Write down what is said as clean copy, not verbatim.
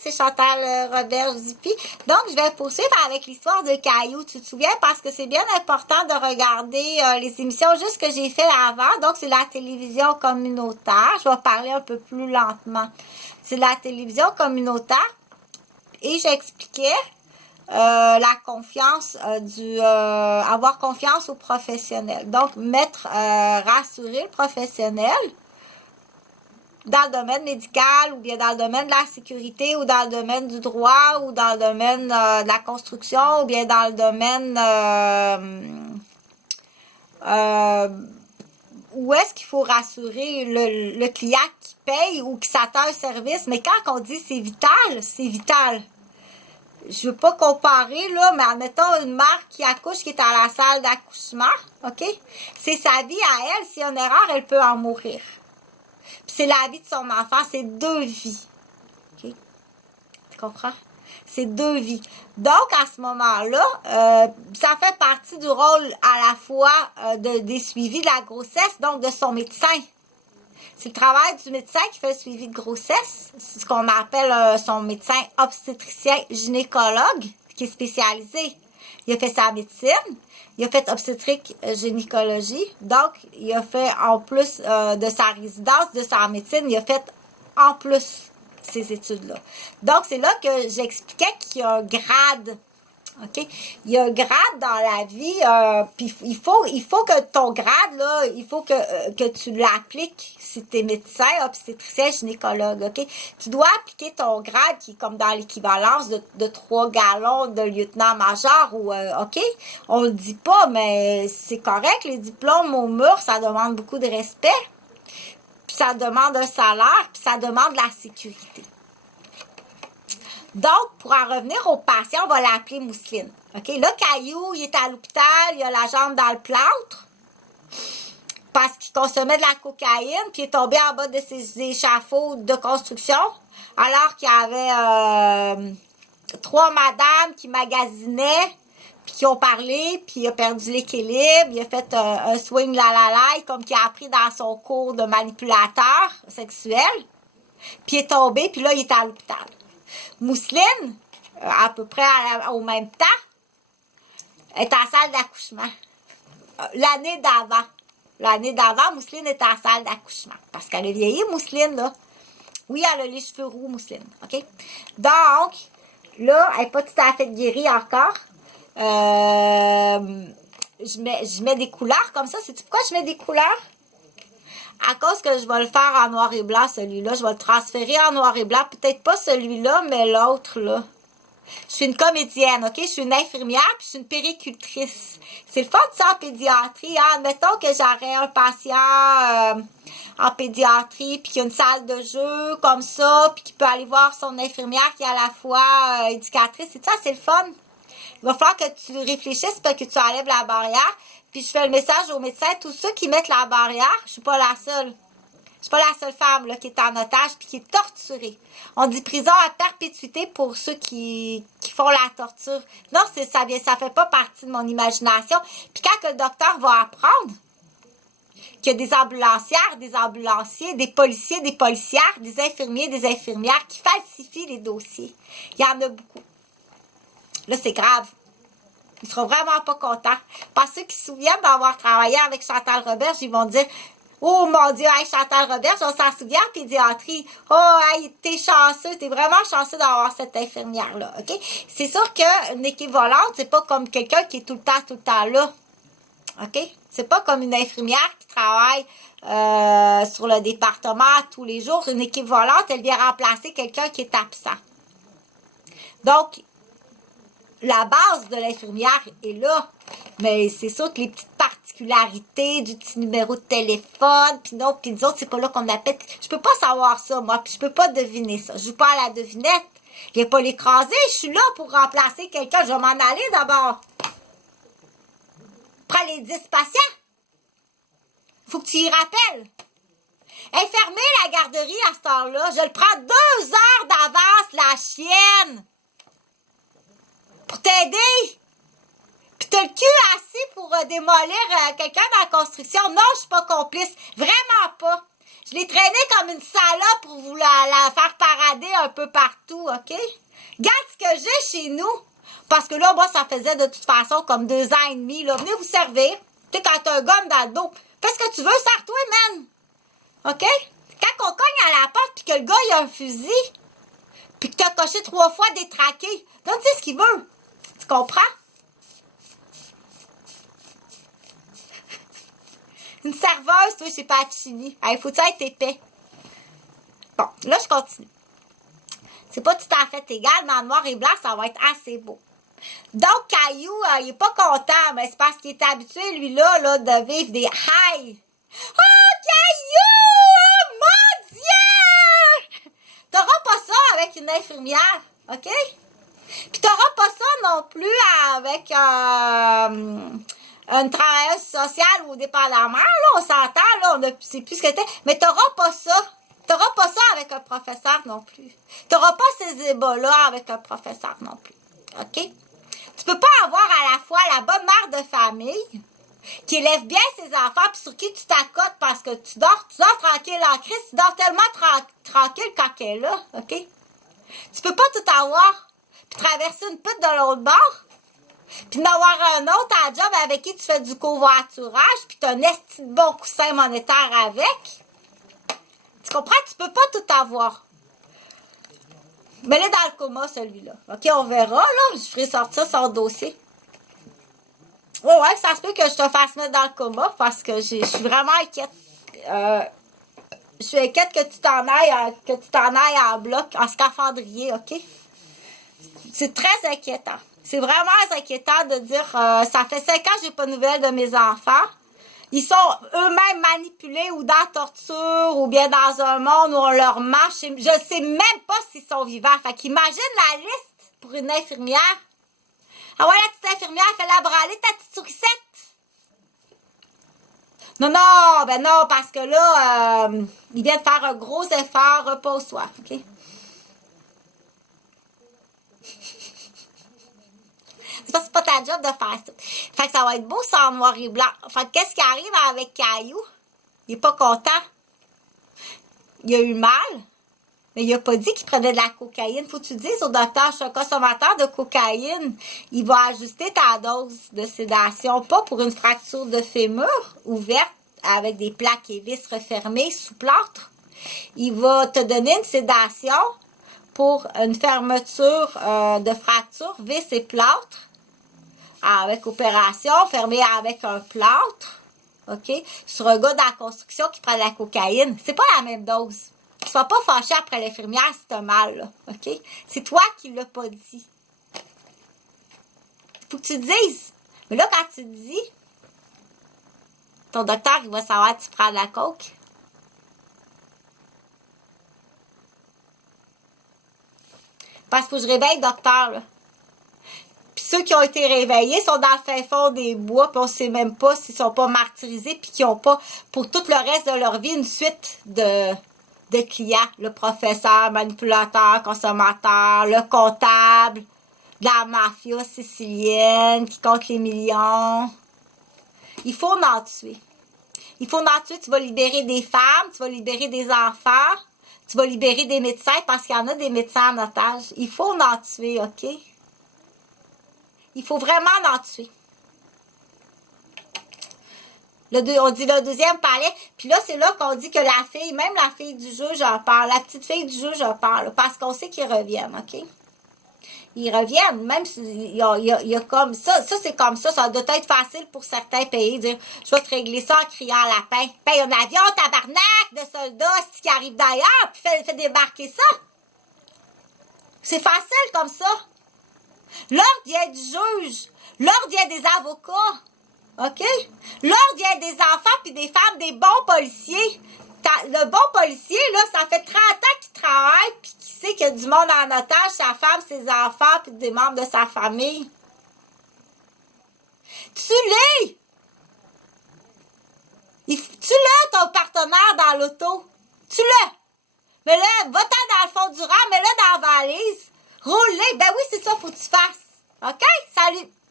c'est Chantal Roberge Dupuis. Donc, je vais poursuivre avec l'histoire de Caillou. Tu te souviens? Parce que c'est bien important de regarder les émissions juste que j'ai fait avant. Donc, c'est la télévision communautaire. Je vais parler un peu plus lentement. C'est la télévision communautaire. Et j'expliquais la confiance avoir confiance aux professionnels. Donc, rassurer le professionnel dans le domaine médical ou bien dans le domaine de la sécurité ou dans le domaine du droit ou dans le domaine de la construction ou bien dans le domaine où est-ce qu'il faut rassurer le client qui paye ou qui s'attend à un service. Mais quand on dit c'est vital, c'est vital. Je veux pas comparer, là, mais admettons une mère qui accouche, qui est à la salle d'accouchement, OK? C'est sa vie à elle. S'il y a une erreur, elle peut en mourir. Puis c'est la vie de son enfant, c'est 2 vies. OK? Tu comprends? C'est 2 vies. Donc, à ce moment-là, ça fait partie du rôle à la fois des suivis de la grossesse, donc de son médecin. C'est le travail du médecin qui fait le suivi de grossesse. C'est ce qu'on appelle son médecin obstétricien gynécologue, qui est spécialisé. Il a fait sa médecine, il a fait obstétrique gynécologie. Donc, il a fait en plus de sa résidence, de sa médecine, il a fait en plus ces études-là. Donc, c'est là que j'expliquais qu'il y a un grade. OK? Il y a un grade dans la vie, puis il faut que ton grade, là, il faut que tu l'appliques si tu es médecin, obstétricien, gynécologue, OK? Tu dois appliquer ton grade qui est comme dans l'équivalence de 3 galons de lieutenant-major ou, OK? On le dit pas, mais c'est correct, les diplômes au mur, ça demande beaucoup de respect, puis ça demande un salaire, puis ça demande la sécurité. Donc, pour en revenir au patient, on va l'appeler Mousseline. OK? Là, Caillou, il est à l'hôpital, il a la jambe dans le plâtre parce qu'il consommait de la cocaïne, puis il est tombé en bas de ses échafauds de construction, alors qu'il y avait 3 madames qui magasinaient, puis qui ont parlé, puis il a perdu l'équilibre, il a fait un swing la, comme qu'il a appris dans son cours de manipulateur sexuel, puis il est tombé, puis là, il est à l'hôpital. Mousseline, à peu près au même temps, est en salle d'accouchement. L'année d'avant. L'année d'avant, Mousseline est en salle d'accouchement. Parce qu'elle a vieilli, Mousseline, là. Oui, elle a les cheveux roux, Mousseline. OK? Donc, là, elle n'est pas tout à fait guérie encore. Je mets des couleurs comme ça. Sais-tu pourquoi je mets des couleurs? À cause que je vais le faire en noir et blanc, celui-là. Je vais le transférer en noir et blanc. Peut-être pas celui-là, mais l'autre, là. Je suis une comédienne, OK? Je suis une infirmière, puis je suis une péricultrice. C'est le fun de ça en pédiatrie, hein? Admettons que j'aurais un patient en pédiatrie, puis qu'il y a une salle de jeu comme ça, puis qu'il peut aller voir son infirmière qui est à la fois éducatrice. C'est ça, c'est le fun. Il va falloir que tu réfléchisses, puis que tu enlèves la barrière. Puis je fais le message aux médecins, tous ceux qui mettent la barrière, je suis pas la seule. Je suis pas la seule femme là, qui est en otage puis qui est torturée. On dit prison à perpétuité pour ceux qui font la torture. Non, ça fait pas partie de mon imagination. Puis quand le docteur va apprendre qu'il y a des ambulancières, des ambulanciers, des policiers, des policières, des infirmiers, des infirmières qui falsifient les dossiers. Il y en a beaucoup. Là, c'est grave. Ils seront vraiment pas contents. Parce que ceux qui se souviennent d'avoir travaillé avec Chantal Roberge, ils vont dire « Oh mon Dieu, hey, Chantal Roberge, on s'en souvient en pédiatrie. Oh, hey, t'es chanceux, t'es vraiment chanceux d'avoir cette infirmière-là. » OK? C'est sûr qu'une équipe volante, c'est pas comme quelqu'un qui est tout le temps là. OK? C'est pas comme une infirmière qui travaille sur le département tous les jours. Une équipe volante, elle vient remplacer quelqu'un qui est absent. Donc, la base de l'infirmière est là, mais c'est sûr que les petites particularités du petit numéro de téléphone, puis non, puis nous autres, c'est pas là qu'on appelle. Je peux pas savoir ça, moi, puis je peux pas deviner ça. Je joue pas à la devinette. Je vais pas l'écraser, je suis là pour remplacer quelqu'un. Je vais m'en aller d'abord. Prends les 10 patients. Faut que tu y rappelles. Fermez la garderie à cette heure-là. Je le prends 2 heures d'avance, la chienne. Pour t'aider. Puis t'as le cul assez pour démolir quelqu'un dans la construction. Non, je suis pas complice. Vraiment pas. Je l'ai traîné comme une salope pour vous la faire parader un peu partout, OK? Regarde ce que j'ai chez nous. Parce que là, moi, ça faisait de toute façon comme 2 ans et demi. Là. Venez vous servir. Tu sais, quand t'as un gun dans le dos, fais ce que tu veux, sers-toi, man. OK? Quand on cogne à la porte puis que le gars, il a un fusil, puis que t'as coché 3 fois détraqué, donne-tu ce qu'il veut. Tu comprends? Une serveuse, toi, chez Pacini. Il faut-tu être épais? Bon, là, je continue. C'est pas tout à fait égal, mais en noir et blanc, ça va être assez beau. Donc, Caillou, il est pas content, mais c'est parce qu'il est habitué, lui-là, de vivre des highs. Oh, Caillou! Oh, mon Dieu! T'auras pas ça avec une infirmière, OK? Puis t'auras pas ça non plus avec une travailleuse sociale ou dépendamment, là, on s'entend, là, on sait plus ce que t'es, mais t'auras pas ça. T'auras pas ça avec un professeur non plus. T'auras pas ces débats-là avec un professeur non plus. OK? Tu peux pas avoir à la fois la bonne mère de famille qui élève bien ses enfants puis sur qui tu t'accotes parce que tu dors tranquille en crise, tu dors tellement tranquille quand elle est là. OK? Tu peux pas tout avoir puis traverser une pute de l'autre bord puis d'avoir un autre à job avec qui tu fais du covoiturage puis t'as un esti de bon coussin monétaire avec. Tu comprends? Tu peux pas tout avoir. Mais il est dans le coma, celui-là. OK, on verra, là. Je ferai sortir son dossier. Oh, ouais, ça se peut que je te fasse mettre dans le coma parce que je suis vraiment inquiète. Je suis inquiète que tu t'en ailles en bloc, en scaphandrier, OK? C'est très inquiétant. C'est vraiment inquiétant de dire ça fait 5 ans que j'ai pas de nouvelles de mes enfants. Ils sont eux-mêmes manipulés ou dans la torture ou bien dans un monde où on leur marche. Je sais même pas s'ils sont vivants. Fait qu'imagine la liste pour une infirmière. Ah ouais, la petite infirmière, fait-la braler ta petite sourisette. Non, ben non, parce que là, il vient de faire un gros effort, repose-toi, OK? C'est pas ta job de faire ça. Fait que ça va être beau ça en noir et blanc. Fait que qu'est-ce qui arrive avec Caillou? Il est pas content. Il a eu mal, mais il a pas dit qu'il prenait de la cocaïne. Faut que tu dises au docteur, je suis un consommateur de cocaïne. Il va ajuster ta dose de sédation, pas pour une fracture de fémur ouverte avec des plaques et vis refermées sous plâtre. Il va te donner une sédation pour une fermeture de fracture, vis et plâtre. Avec opération, fermée avec un plâtre, OK? Sur un gars dans la construction qui prend de la cocaïne. C'est pas la même dose. Ne sois pas fâché après l'infirmière si t'as mal, là, OK? C'est toi qui l'as pas dit. Faut que tu dises. Mais là, quand tu dis, ton docteur, il va savoir que tu prends de la coke. Parce qu'il faut que je réveille le docteur, là. Puis ceux qui ont été réveillés sont dans le fin fond des bois, puis on ne sait même pas s'ils ne sont pas martyrisés, puis qu'ils n'ont pas, pour tout le reste de leur vie, une suite de clients. Le professeur, manipulateur, consommateur, le comptable, de la mafia sicilienne qui compte les millions. Il faut en tuer. Il faut en tuer. Tu vas libérer des femmes, tu vas libérer des enfants, tu vas libérer des médecins, parce qu'il y en a des médecins en otage. Il faut en tuer, OK? Il faut vraiment en tuer. On dit le deuxième palais. Puis là, c'est là qu'on dit que la fille, même la fille du juge en parle. La petite fille du juge en parle. Parce qu'on sait qu'ils reviennent, OK? Ils reviennent. Même s'il y a comme ça. Ça, c'est comme ça. Ça doit être facile pour certains pays. Dire, je vais te régler ça en criant à lapin. Paye un avion, tabarnak de soldats qui arrivent d'ailleurs. Puis fais débarquer ça. C'est facile comme ça. L'ordre vient du juge. L'ordre vient des avocats. OK? L'ordre vient des enfants puis des femmes, des bons policiers. Le bon policier, là, ça fait 30 ans qu'il travaille puis qu'il sait qu'il y a du monde en otage, sa femme, ses enfants puis des membres de sa famille. Tue-les! Tue-le, ton partenaire dans l'auto. Tue-le! Mais là, va-t'en dans le fond du rang, mets-le dans la valise. Roule-les. Ben oui, c'est ça, faut que tu fasses. OK? Salut!